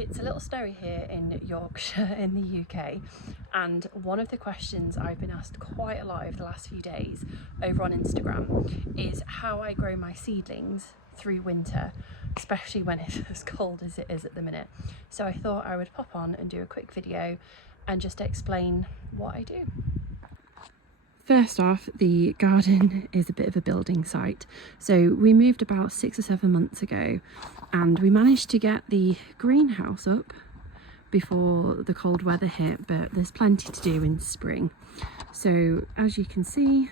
It's a little snowy here in Yorkshire in the UK, and one of the questions I've been asked quite a lot over the last few days over on Instagram is how I grow my seedlings through winter, especially when it's as cold as it is at the minute. So I thought I would pop on and do a quick video and just explain what I do. First off, the garden is a bit of a building site. So we moved about 6 or 7 months ago and we managed to get the greenhouse up before the cold weather hit, but there's plenty to do in spring. So as you can see,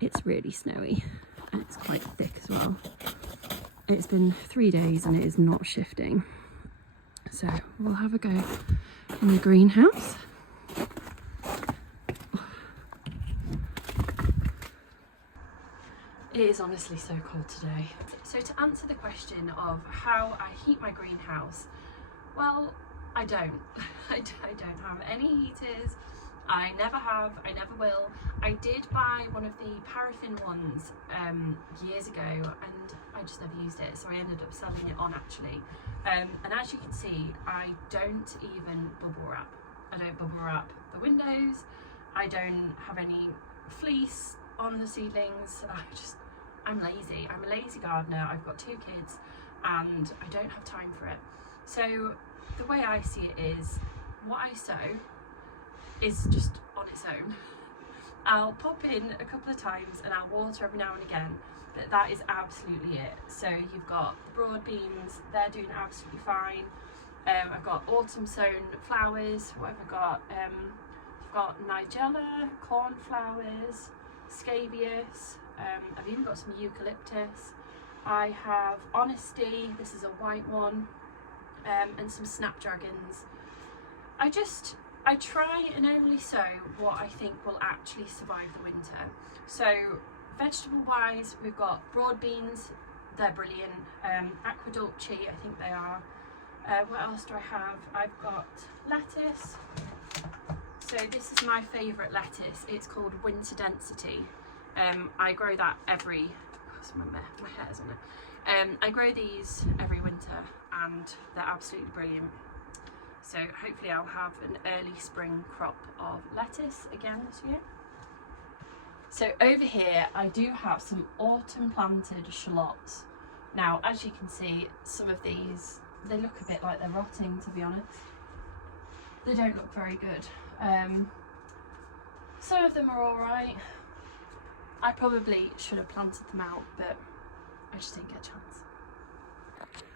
it's really snowy and it's quite thick as well. It's been 3 days and it is not shifting. So we'll have a go in the greenhouse. It is honestly so cold today. So to answer the question of how I heat my greenhouse, well, I don't. I don't have any heaters. I never have, I never will. I did buy one of the paraffin ones years ago and I just never used it, so I ended up selling it on actually. And as you can see, I don't even bubble wrap. I don't bubble wrap the windows. I don't have any fleece on the seedlings. I'm lazy. I'm a lazy gardener. I've got 2 kids and I don't have time for it. So the way I see it is, what I sow is just on its own. I'll pop in a couple of times and I'll water every now and again, but that is absolutely it. So you've got the broad beans, they're doing absolutely fine. I've got autumn sown flowers. What have I got? I've got nigella, cornflowers, scabious. I've even got some eucalyptus. I have honesty, this is a white one, and some snapdragons. I try and only sow what I think will actually survive the winter. So vegetable wise, we've got broad beans, they're brilliant. Aquadulce, I think they are. What else do I have? I've got lettuce. So this is my favourite lettuce. It's called Winter Density. I grow that every, my hair's on it. I grow these every winter and they're absolutely brilliant. So hopefully I'll have an early spring crop of lettuce again this year. So over here I do have some autumn planted shallots. Now as you can see, some of these, they look a bit like they're rotting, to be honest. They don't look very good. Some of them are alright. I probably should have planted them out, but I just didn't get a chance.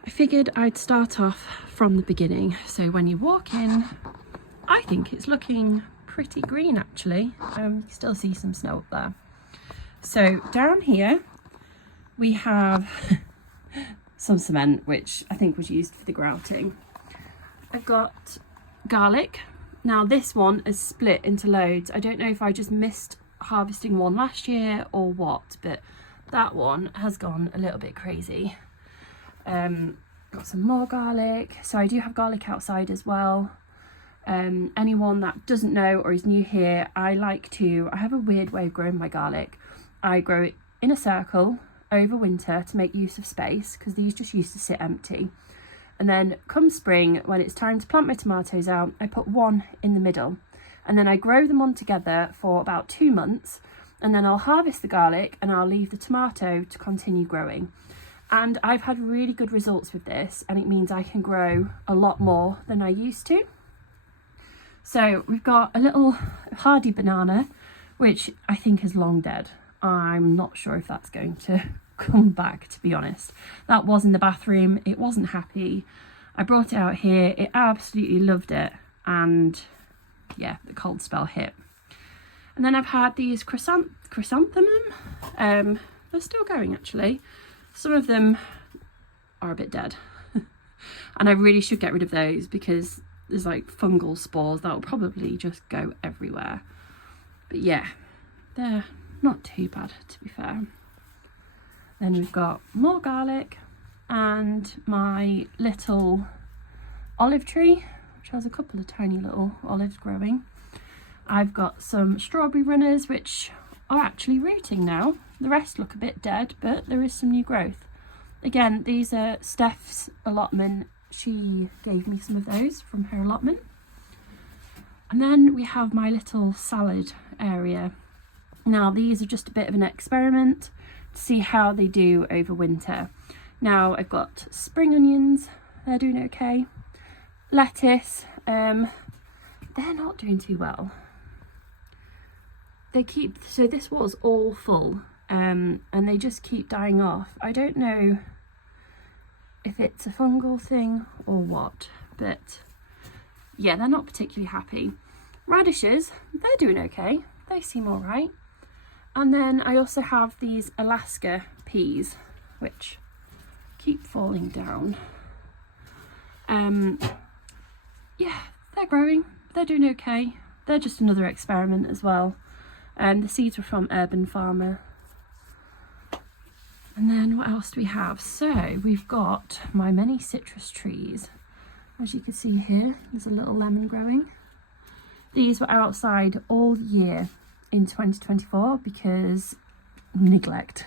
I figured I'd start off from the beginning. So when you walk in, I think it's looking pretty green actually. You can still see some snow up there. So down here we have some cement, which I think was used for the grouting. I've got garlic. Now this one is split into loads. I don't know if I just missed harvesting one last year or what, but that one has gone a little bit crazy. Got some more garlic. So I do have garlic outside as well. Anyone that doesn't know or is new here, I have a weird way of growing my garlic. I grow it in a circle over winter to make use of space, because these just used to sit empty. And then come spring, when it's time to plant my tomatoes out, I put one in the middle. And then I grow them on together for about 2 months, and then I'll harvest the garlic and I'll leave the tomato to continue growing. And I've had really good results with this, and it means I can grow a lot more than I used to. So we've got a little hardy banana, which I think is long dead. I'm not sure if that's going to come back, to be honest. That was in the bathroom, it wasn't happy. I brought it out here, it absolutely loved it, and yeah, the cold spell hit. And then I've had these chrysanthemum. They're still going actually. Some of them are a bit dead. And I really should get rid of those because there's like fungal spores that will probably just go everywhere. But yeah, they're not too bad, to be fair. Then we've got more garlic and my little olive tree, which has a couple of tiny little olives growing. I've got some strawberry runners, which are actually rooting now. The rest look a bit dead, but there is some new growth. Again, these are Steph's allotment she gave me some of those from her allotment. And then we have my little salad area. Now these are just a bit of an experiment to see how they do over winter. Now I've got spring onions, they're doing okay. Lettuce, they're not doing too well. So this was all full, and they just keep dying off. I don't know if it's a fungal thing or what, but yeah, they're not particularly happy. Radishes, they're doing okay. They seem all right. And then I also have these Alaska peas, which keep falling down. Yeah, they're growing. They're doing okay. They're just another experiment as well. The seeds were from Urban Farmer. And then what else do we have? So we've got my many citrus trees. As you can see here, there's a little lemon growing. These were outside all year in 2024 because neglect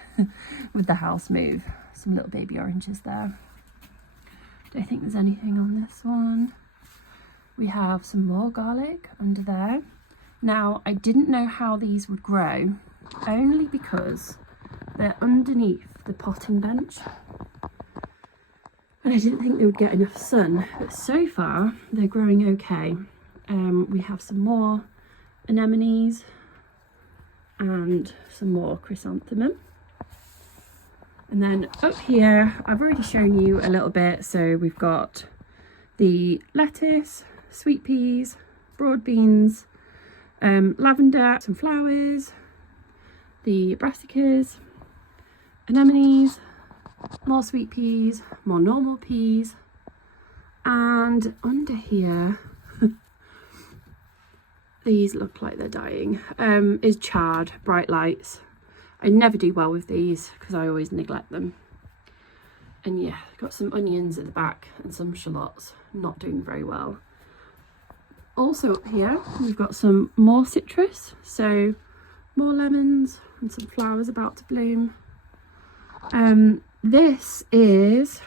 with the house move. Some little baby oranges there. Don't think there's anything on this one. We have some more garlic under there. Now, I didn't know how these would grow, only because they're underneath the potting bench. And I didn't think they would get enough sun, but so far they're growing okay. We have some more anemones and some more chrysanthemum. And then up here, I've already shown you a little bit. So we've got the lettuce, sweet peas, broad beans, lavender, some flowers, the brassicas, anemones, more sweet peas, more normal peas, and under here, these look like they're dying, is chard, bright lights. I never do well with these because I always neglect them. And yeah, got some onions at the back and some shallots, not doing very well. Also up here, we've got some more citrus, so more lemons and some flowers about to bloom. This is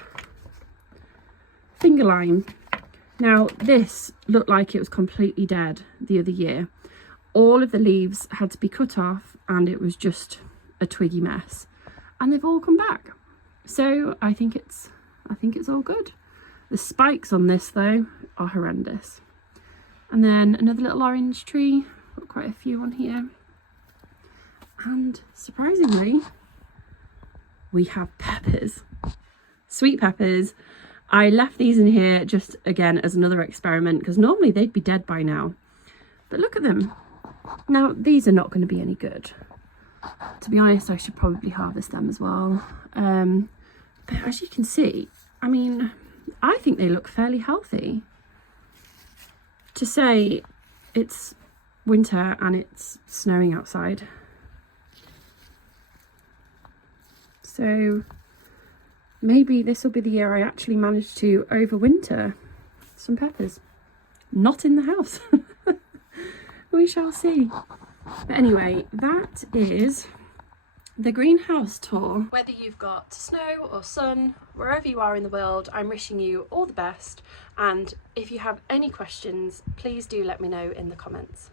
finger lime. Now this looked like it was completely dead the other year. All of the leaves had to be cut off and it was just a twiggy mess. And they've all come back. So I think it's all good. The spikes on this though are horrendous. And then another little orange tree, got quite a few on here. And surprisingly, we have peppers, sweet peppers. I left these in here just again as another experiment because normally they'd be dead by now. But look at them. Now these are not going to be any good. To be honest, I should probably harvest them as well. But as you can see, I mean, I think they look fairly healthy. To say it's winter and it's snowing outside. So maybe this will be the year I actually manage to overwinter some peppers. Not in the house. We shall see. But anyway, that is the greenhouse tour. Whether you've got snow or sun, wherever you are in the world, I'm wishing you all the best. And if you have any questions, please do let me know in the comments.